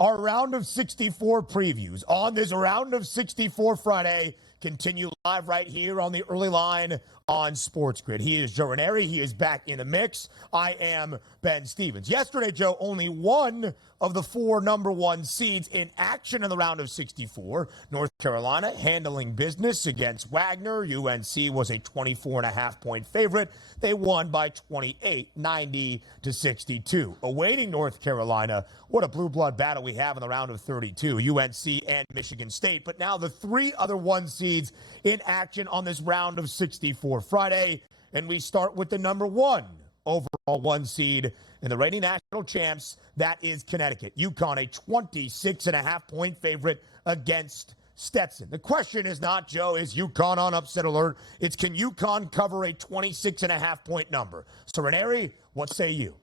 Our round of 64 previews on this round of 64 Friday continue live right here on the early line on SportsGrid. He is Joe Ranieri. He is back in the mix. I am Ben Stevens. Yesterday, Joe, only one of the four number one seeds in action in the round of 64. North Carolina handling business against Wagner. UNC was a 24.5-point favorite. They won by 28, 90-62. Awaiting North Carolina, what a blue blood battle we have in the round of 32. UNC and Michigan State. But now the three other one seeds in action on this round of 64 Friday. And we start with the number one overall one seed in the reigning national champs. That is Connecticut. UConn, a 26.5-point favorite against Stetson. The question is not, Joe, is UConn on upset alert? It's, can UConn cover a 26.5-point number? So, Ranieri, what say you?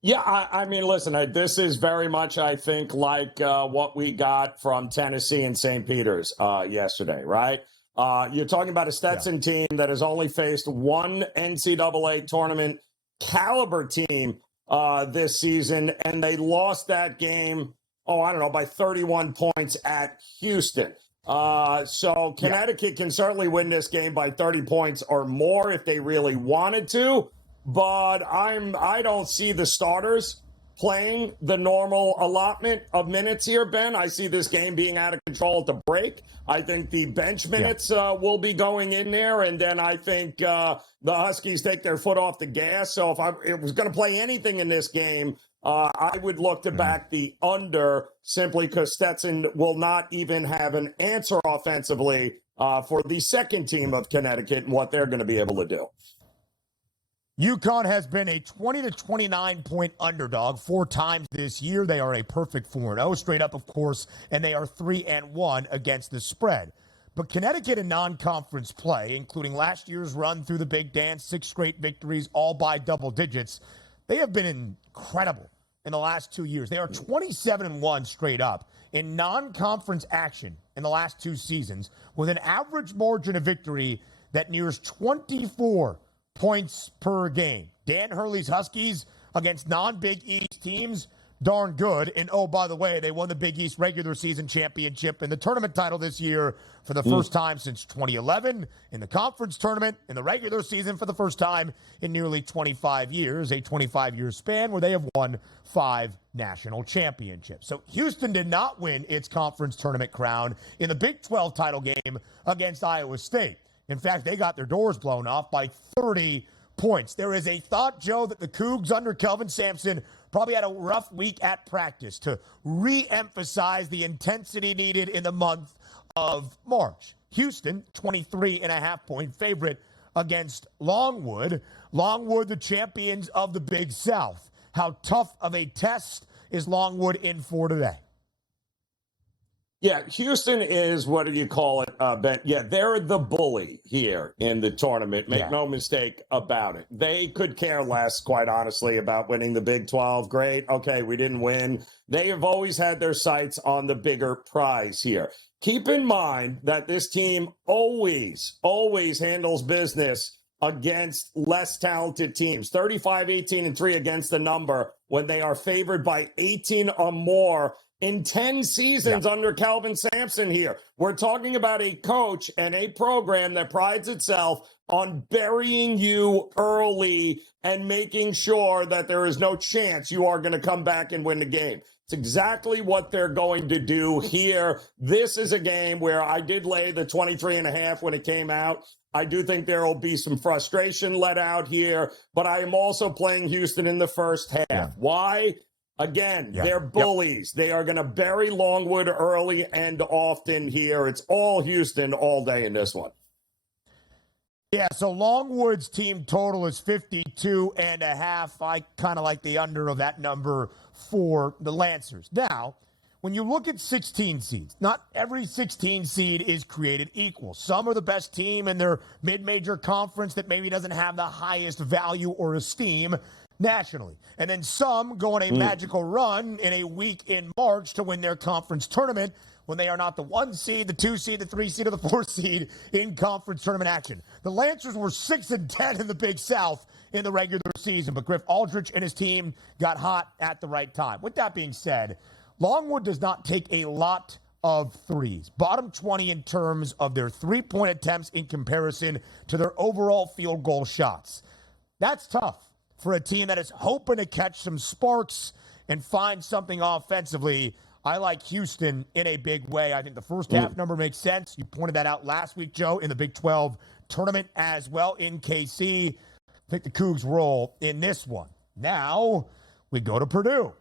Yeah, I mean, listen, this is very much, I think, like what we got from Tennessee and St. Peter's yesterday, right? You're talking about a Stetson team that has only faced one NCAA tournament caliber team this season, and they lost that game, by 31 points at Houston. So Connecticut can certainly win this game by 30 points or more if they really wanted to, but I don't see the starters playing the normal allotment of minutes here, Ben. I see this game being out of control at the break. I think the bench minutes will be going in there, and then I think the Huskies take their foot off the gas. So if I was going to play anything in this game, I would look to back the under, simply because Stetson will not even have an answer offensively for the second team of Connecticut and what they're going to be able to do. UConn has been a 20 to 29-point underdog 4 times this year. They are a perfect 4-0 straight up, of course, and they are 3-1 against the spread. But Connecticut in non-conference play, including last year's run through the Big Dance, 6 straight victories, all by double digits, they have been incredible in the last 2 years. They are 27-1 straight up in non-conference action in the last 2 seasons, with an average margin of victory that nears 24 points per game. Dan Hurley's Huskies against non-Big East teams, darn good. And, oh, by the way, they won the Big East regular season championship and the tournament title this year for the first time since 2011, in the conference tournament, in the regular season for the first time in nearly 25 years, a 25-year span where they have won 5 national championships. So Houston did not win its conference tournament crown in the Big 12 title game against Iowa State. In fact, they got their doors blown off by 30 points. There is a thought, Joe, that the Cougs under Kelvin Sampson probably had a rough week at practice to re-emphasize the intensity needed in the month of March. Houston, 23.5-point favorite against Longwood. Longwood, the champions of the Big South. How tough of a test is Longwood in for today? Yeah, Houston is, what do you call it, Ben? Yeah, they're the bully here in the tournament. Make no mistake about it. They could care less, quite honestly, about winning the Big 12. Great. Okay, we didn't win. They have always had their sights on the bigger prize here. Keep in mind that this team always handles business against less talented teams. 35, 18, and 3 against the number when they are favored by 18 or more in 10 seasons under Kelvin Sampson here. We're talking about a coach and a program that prides itself on burying you early and making sure that there is no chance you are going to come back and win the game. It's exactly what they're going to do here. This is a game where I did lay the 23.5 when it came out. I do think there will be some frustration let out here, but I am also playing Houston in the first half. Yeah. Why? Again, they're bullies. They are going to bury Longwood early and often here. It's all Houston all day in this one. Yeah, so Longwood's team total is 52.5. I kind of like the under of that number for the Lancers. Now, when you look at 16 seeds, not every 16 seed is created equal. Some are the best team in their mid-major conference that maybe doesn't have the highest value or esteem nationally. And then some go on a magical run in a week in March to win their conference tournament when they are not the 1 seed, the 2 seed, the 3 seed, or the 4 seed in conference tournament action. The Lancers were 6-10 in the Big South in the regular season, but Griff Aldrich and his team got hot at the right time. With that being said, Longwood does not take a lot of threes. Bottom 20 in terms of their three-point attempts in comparison to their overall field goal shots. That's tough for a team that is hoping to catch some sparks and find something offensively. I like Houston in a big way. I think the first half number makes sense. You pointed that out last week, Joe, in the Big 12 tournament as well in KC. I think the Cougs roll in this one. Now we go to Purdue,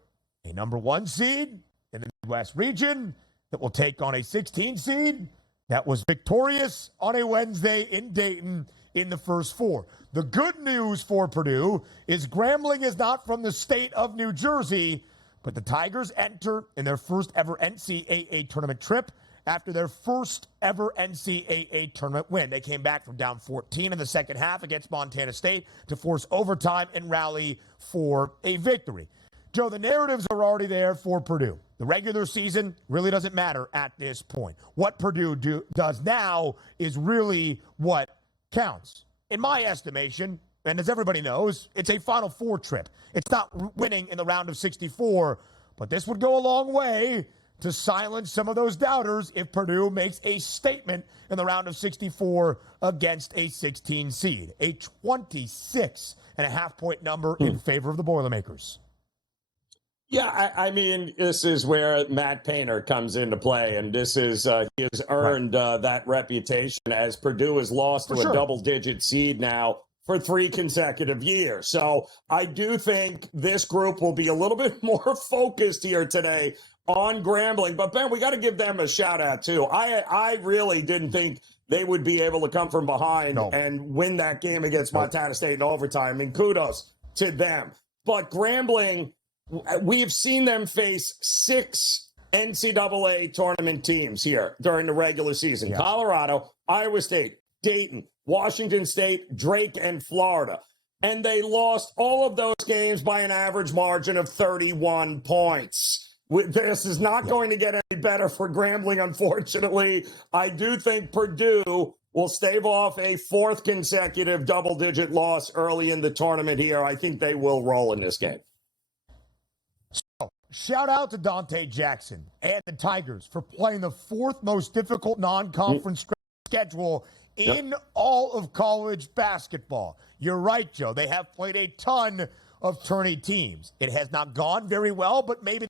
a number 1 seed in the Midwest region that will take on a 16 seed that was victorious on a Wednesday in Dayton in the first 4. The good news for Purdue is Grambling is not from the state of New Jersey, but the Tigers enter in their first ever NCAA tournament trip after their first ever NCAA tournament win. They came back from down 14 in the second half against Montana State to force overtime and rally for a victory. Joe, the narratives are already there for Purdue. The regular season really doesn't matter at this point. What Purdue does now is really what counts. In my estimation, and as everybody knows, it's a Final Four trip. It's not winning in the round of 64, but this would go a long way to silence some of those doubters if Purdue makes a statement in the round of 64 against a 16 seed. A 26.5-point number in favor of the Boilermakers. Yeah, I mean, this is where Matt Painter comes into play, and this is he has earned that reputation as Purdue has lost to a double-digit seed now for 3 consecutive years. So I do think this group will be a little bit more focused here today on Grambling. But, Ben, we got to give them a shout-out, too. I really didn't think they would be able to come from behind and win that game against Montana State in overtime. I mean, kudos to them. But Grambling, we have seen them face 6 NCAA tournament teams here during the regular season. Yeah. Colorado, Iowa State, Dayton, Washington State, Drake, and Florida. And they lost all of those games by an average margin of 31 points. This is not going to get any better for Grambling, unfortunately. I do think Purdue will stave off a 4th consecutive double-digit loss early in the tournament here. I think they will roll in this game. So, shout out to Dante Jackson and the Tigers for playing the 4th most difficult non-conference schedule in all of college basketball. You're right, Joe. They have played a ton of tourney teams. It has not gone very well, but maybe they're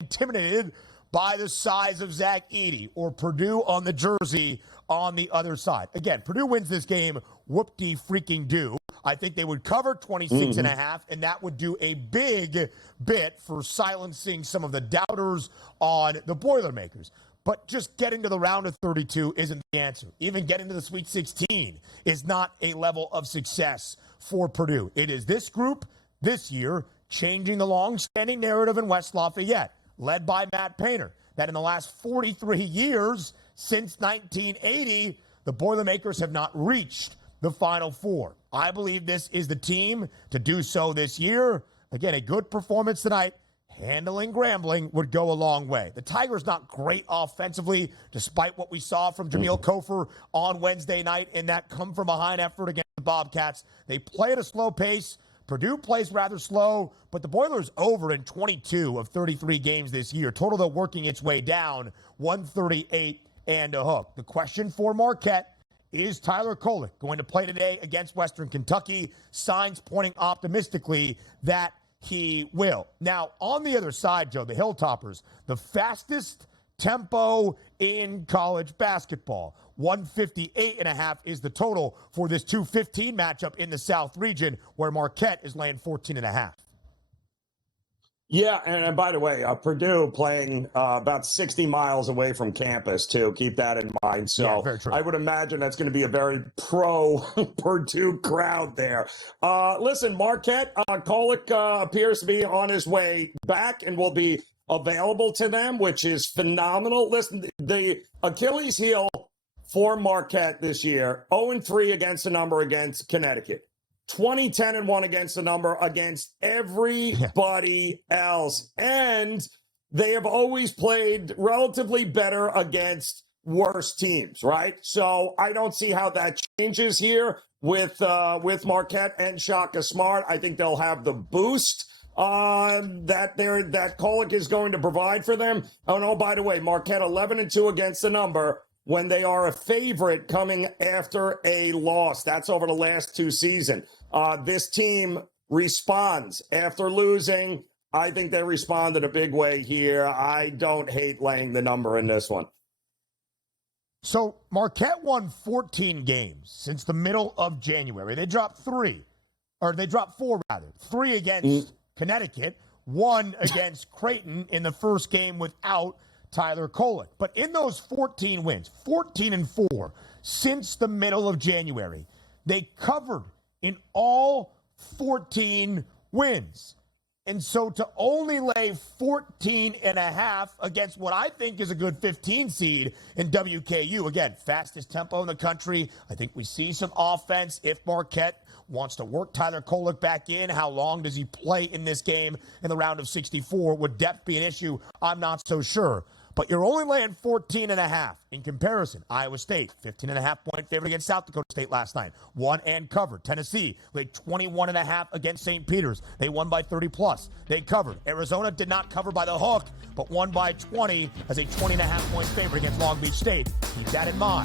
intimidated by the size of Zach Edey or Purdue on the jersey on the other side. Again, Purdue wins this game, whoop-de-freaking-do. I think they would cover 26.5, and that would do a big bit for silencing some of the doubters on the Boilermakers. But just getting to the round of 32 isn't the answer. Even getting to the Sweet 16 is not a level of success for Purdue. It is this group this year changing the long-standing narrative in West Lafayette, led by Matt Painter, that in the last 43 years, since 1980, the Boilermakers have not reached the Final Four. I believe this is the team to do so this year. Again, a good performance tonight. Handling Grambling would go a long way. The Tigers not great offensively, despite what we saw from Jameel Cofer on Wednesday night in that come-from-behind effort against the Bobcats. They play at a slow pace. Purdue plays rather slow, but the Boilers over in 22 of 33 games this year. Total, though, working its way down, 138 and a hook. The question for Marquette, is Tyler Kolek going to play today against Western Kentucky? Signs pointing optimistically that he will. Now, on the other side, Joe, the Hilltoppers, the fastest tempo in college basketball. 158.5 is the total for this 215 matchup in the South region, where Marquette is laying 14.5. Yeah, and by the way, Purdue playing about 60 miles away from campus, too. Keep that in mind. So I would imagine that's going to be a very pro-Purdue crowd there. Listen, Marquette, Kolek appears to be on his way back and will be available to them, which is phenomenal. Listen, the Achilles heel for Marquette this year, 0-3 against the number against Connecticut. 20-10-1 against the number against everybody else. And they have always played relatively better against worse teams, right? So I don't see how that changes here with Marquette and Shaka Smart. I think they'll have the boost that Kolek is going to provide for them. Oh, no, by the way, Marquette 11-2 against the number when they are a favorite coming after a loss. That's over the last two seasons. This team responds after losing. I think they responded a big way here. I don't hate laying the number in this one. So Marquette won 14 games since the middle of January. They dropped four, rather. 3 against Connecticut, 1 against Creighton in the first game without Tyler Kolek. But in those 14 wins, 14-4 since the middle of January, they covered in all 14 wins. And so to only lay 14.5 against what I think is a good 15 seed in WKU, again, fastest tempo in the country. I think we see some offense if Marquette wants to work Tyler Kolek back in. How long does he play in this game in the round of 64? Would depth be an issue? I'm not so sure. But you're only laying 14.5. In comparison, Iowa State, 15.5 point favorite against South Dakota State last night. Won and covered. Tennessee laid 21.5 against St. Peter's. They won by 30+. They covered. Arizona did not cover by the hook, but won by 20 as a 20.5 point favorite against Long Beach State. Keep that in mind.